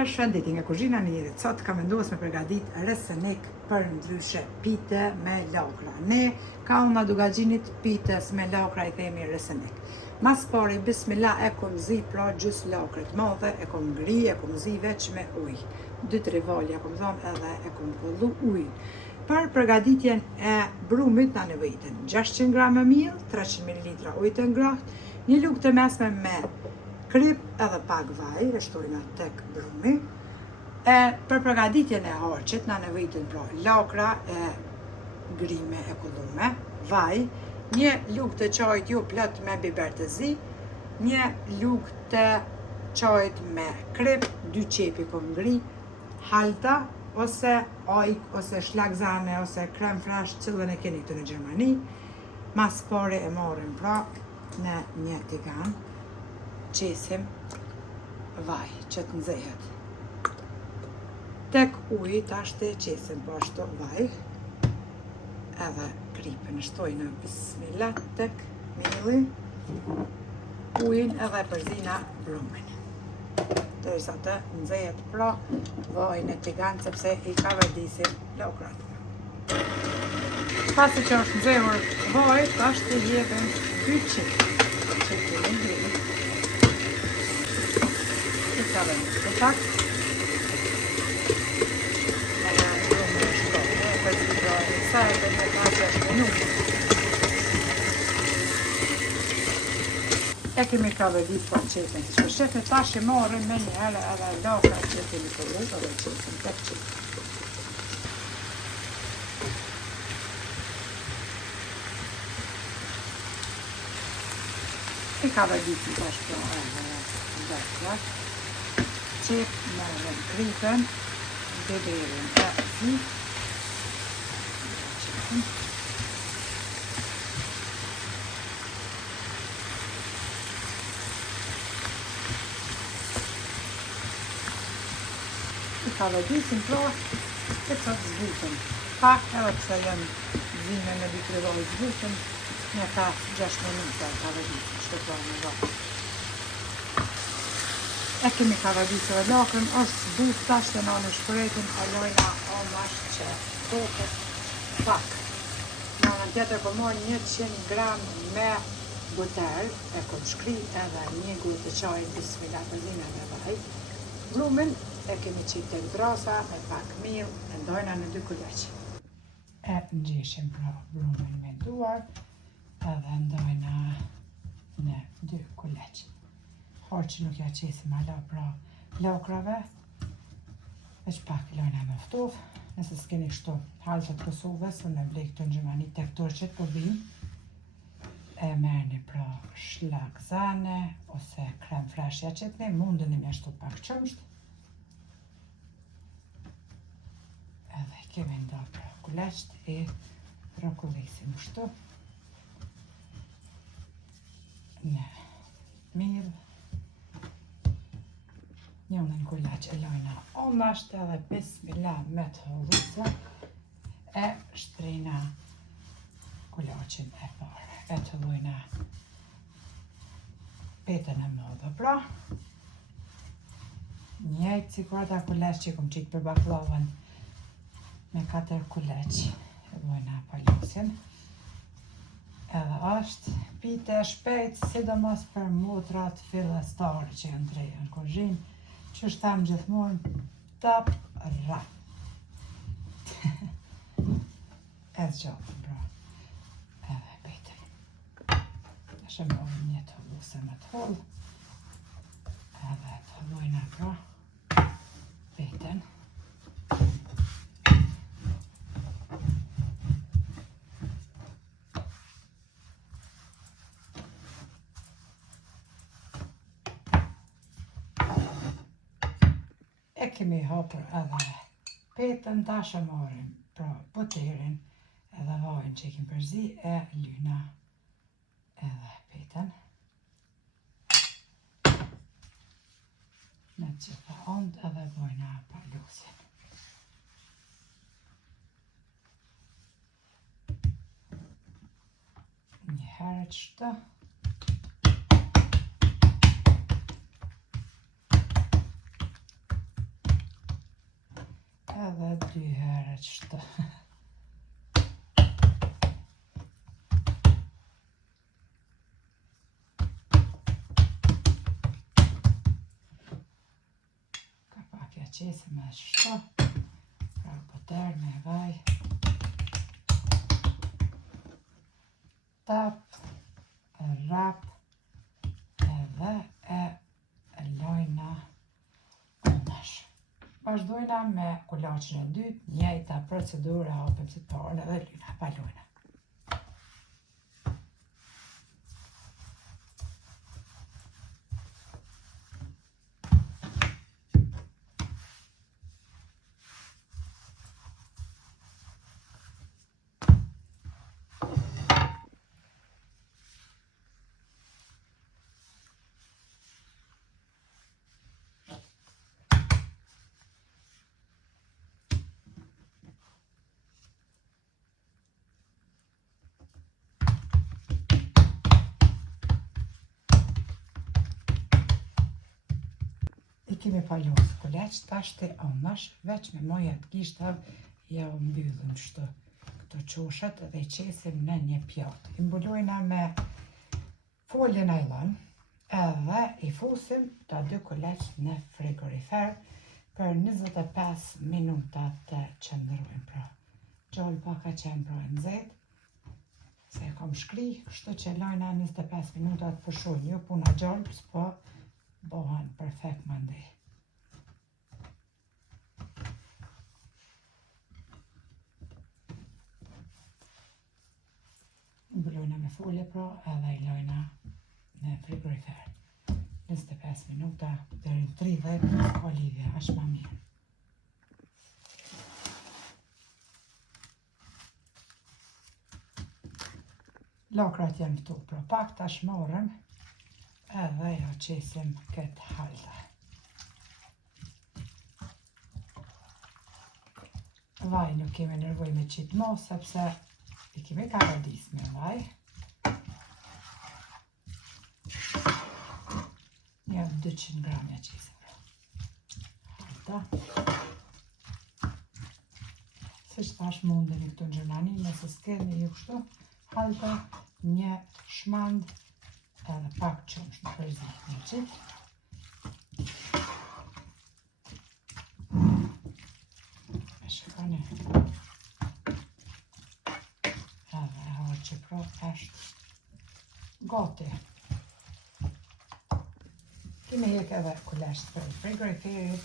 Përshëndetje nga kuzhina në jetë. Sot kam vendosur me përgatit resenik për ndryshe pite me laukra. Ne ka unë dugagjinit pites me laukra I themi resenik. Mas pari, bismillah, e kom zi pra gjys laukret madhe, e kom ngri, e kom zi veç me uj. 2-3 valja kom thonë edhe e kom kollu ujin. Për përgatitjen e brumit na nevojitet 600 gram miell, 300 ml ujë të ngrohtë, një lugë të mesme me krip edhe pak vaj, e shtojna tek brumi. Për përgatitjen e harçit na nevojitet pra lakra e grime e kullume, vaj, një lugë të çajit jo plot me biber të zi, një lugë të çajit me krip, 2 qepi kom ngri, halta ose ajk ose shlagzane ose krem fresh, cilën e keni këtu në Gjermani. Mas pari e marrim pra në një tigan, qesim vaj që të nxehet. Tek uji tash të qesim po ashtu vaj, edhe kripën e shtojnë bismillah tek mielli, ujin edhe përzina brumin. Derisa të nxehet pra vaj në tigan sepse I ka vërdisim laukrat. Pasi që është nxehur vaj, tash të jepim 2 qep. Të tak sa e për një 5-6 minutë. E kemi ka vedit për qepin. Shpeshet tash I marrim me një herë edhe lakra që kemi kollu edhe qepin tek qepin. I ka vedit në tash për lakra. Qep marrim kripën, biberin e zi, I ka vedisim pra e të zbutën. Pak edhe pëse jenë zime me 2-3 vaj zbutën, një 5-6 minuta ka vedisim, shtë pra në vaj. E kemi karadisë dhe lakrën, është zbut tash të në shkretin, alojna omash që kokët pak. Në në tjetër për morë 100 gram me buter, e kom shkri edhe një gujë të qajnë bismillah përzina dhe vaj. Brumin e kemi qik të drasa me pak miell, e ndojna në 2 kuleq. E ngjeshim pra brumin me duar, edhe ndojna në 2 kuleq. Harçi nuk ja qesim ala pra laukrave, veç pak lojna me ftuf, nëse s'keni kështu haltët Kosovës, unë e blej këtu në Gjermani tek Turqit po vinë, e merrni pra shlagzane ose krem fresh ja qetni, mundeni me ashtu pak qëmsht, edhe kemi nda pra kuleqt e rokullisim kështu, në mirë, njënën kuleq e lojna omasht edhe bismillah me të hodhisa e shtrina kuleqin e parë. E të lojna petën e mëdhe pra. Njëjtë si kur ata kuleq që kom qitë për baklavën me 4 kuleq. E lojna palusin. Edhe është pite e shpejt, sidomos për motrat fillestare që janë treja në kuzhinë. Që është thamë gjithmonë, tap rap. E zgjatëm, pra. Edhe pejtëm. E shëmojnë një të lusë me të hollë. Edhe të lojna, pra, pejtën. E kemi hapur edhe petën, tash e marrim pra buterin edhe vajin që kemi përzi e lyna edhe petën. Me gjitha ondë edhe bojna palusin. Një herë qëtë. edhe 2 herë qështë. Ka pak ja qesim edhe qështë. Pra pëtër me vaj. Tap, rap, edhe e lojna unash. Vazhdojna me kulaçin e dytë, njëjta procedura hapim si të parën edhe lyna pa lojna. Kemi palosë kuleq, tash të onash, veç me mojat gishtave ja u mbyllëm shtu këto qoshet dhe i qesim në një pjatë. I mbulojna me folje najlon edhe i fusim të 2 kuleq në frigorifer për 25 minuta të qëndrojnë pra. Gjallë paka qenë pra nxehtë, se kom shkri, kështu që lajna 25 minuta të përshojnë, jo puna gjallë, s'po bohan perfekt mandej. Mbulojna me folje pra edhe i lojna në frigorifer. 25 minuta deri në 30 ka lidhje, ashtë ma mirë. Lakrat janë këtu, pra pak tash morëm edhe ja qesim këtë halta. Vaj nuk kemi nevojë me qitë mo, sepse i kemi karadis me vaj. Një 200 gram ja qesim. Halta. Si që tash mundeni këtu në Gjermani, nëse s'keni ju kështu, halta, një shmand, edhe pak qumsh në përzik një qitë. E shikoni. Edhe harqe pra është gati. Kemi hek edhe kulesht për frigoriferit,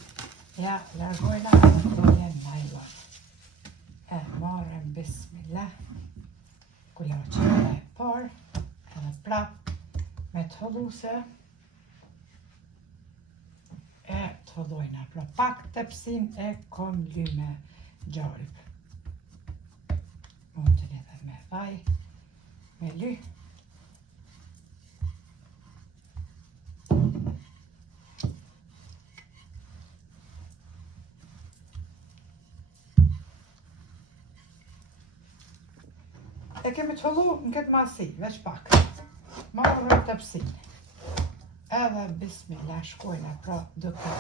ja largojna në folje najlon. E marrem bismillah, kulaqin e parë, edhe prap, me të hëlluse e të hëllojna, pra pak tepsin e kom lyme gjallë. Mund të lidhe me vaj, me ly. E kemi të hëllu në këtë masi, veç pak. Marrëm tepsin. Edhe bismillah shkojna pra duke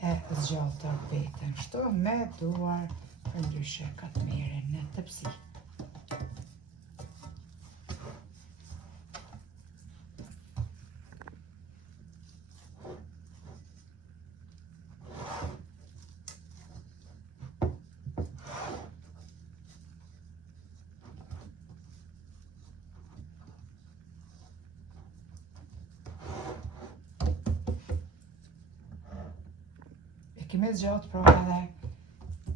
e zgjallë të betën shtu me duar për ndryshe këtë mirin në tepsi. Kemi zgjatë pra edhe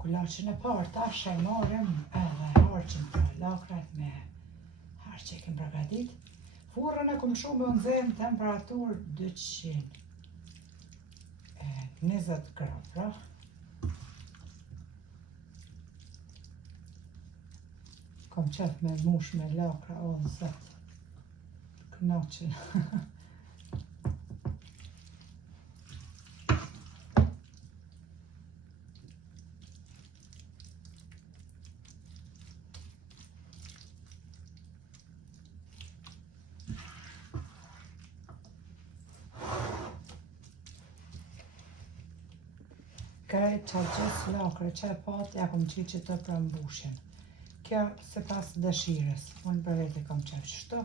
kulaqin e parë, tash e marrim edhe harqin pra lakrat me harqe kem përgatit. Furrën e kom shu me nxehtë në temperatur 220 gram pra. Kom qef me mush me lakra, o nësët, knaqin. krejt që gjithë lakre që e pat, ja kom qitë që të përmbushin. Kjo se pas dëshires, unë për vete kom qef qështu,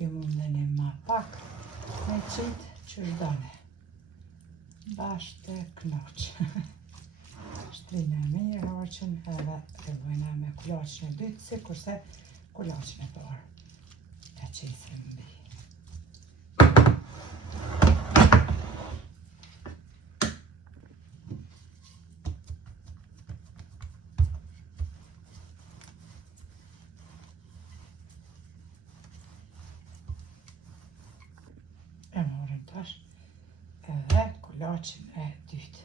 ju mundeni ma pak, me qitë që shdone. Bashkë të knoq. Shtrina e mirë harqën edhe rëvojna me kulaqën e dytë, si kurse kulaqën e parë. Ta qesim mbi. E morim tash edhe kulaqën e dytë.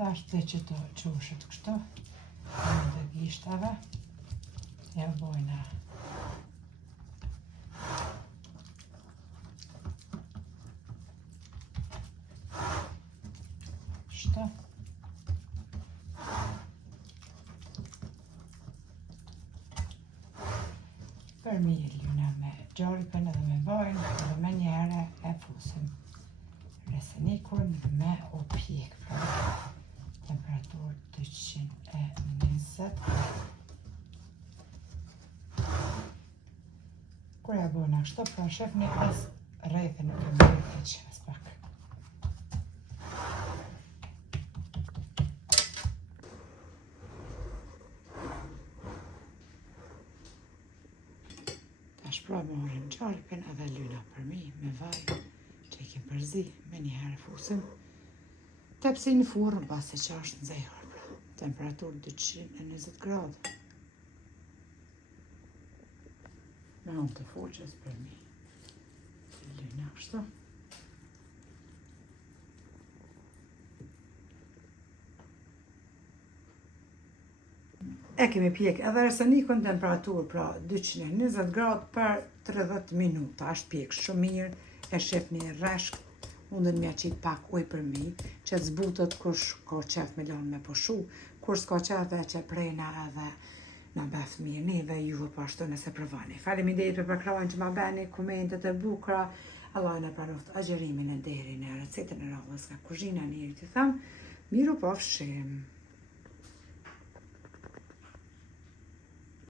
Tash të që të qushët kështu, në të gishtave, ja bojna kështu. Për mirë ljuna me gjarëpën edhe me bojnë, edhe me njëre e fusim resenikun me u pjek pra. Temperaturë 220. Kur ja bëna kështu, pra shefni as rrethën nuk e mërë keq, as pak. Tash pra marrim gjarpin edhe lyna për mi me vaj, që i kem përzi, me njëherë fusim. Tepsi në furrë, base që është nxehur, pra. Temperaturë 220 gradë. Me unë të fuqës për mi. Të lyna kështu. E kemi pjek edhe resenikun temperaturë, pra 220 gradë për 30 minuta. Ashtë pjek shumë mirë, e shefni rreshk. Mundën mja qitë pak uj për mi, që të zbutët kush ka qef me lanë me poshu, kur s'ka qef dhe që prejna edhe na beth mirë neve, juve pashtu nëse provani. Faleminderit për përkrajnë që ma beni, komentet e bukra, Allah në pranoft agjerimin e deri në recetën e radhës nga kuzhina njëri të thamë, miru pafshim.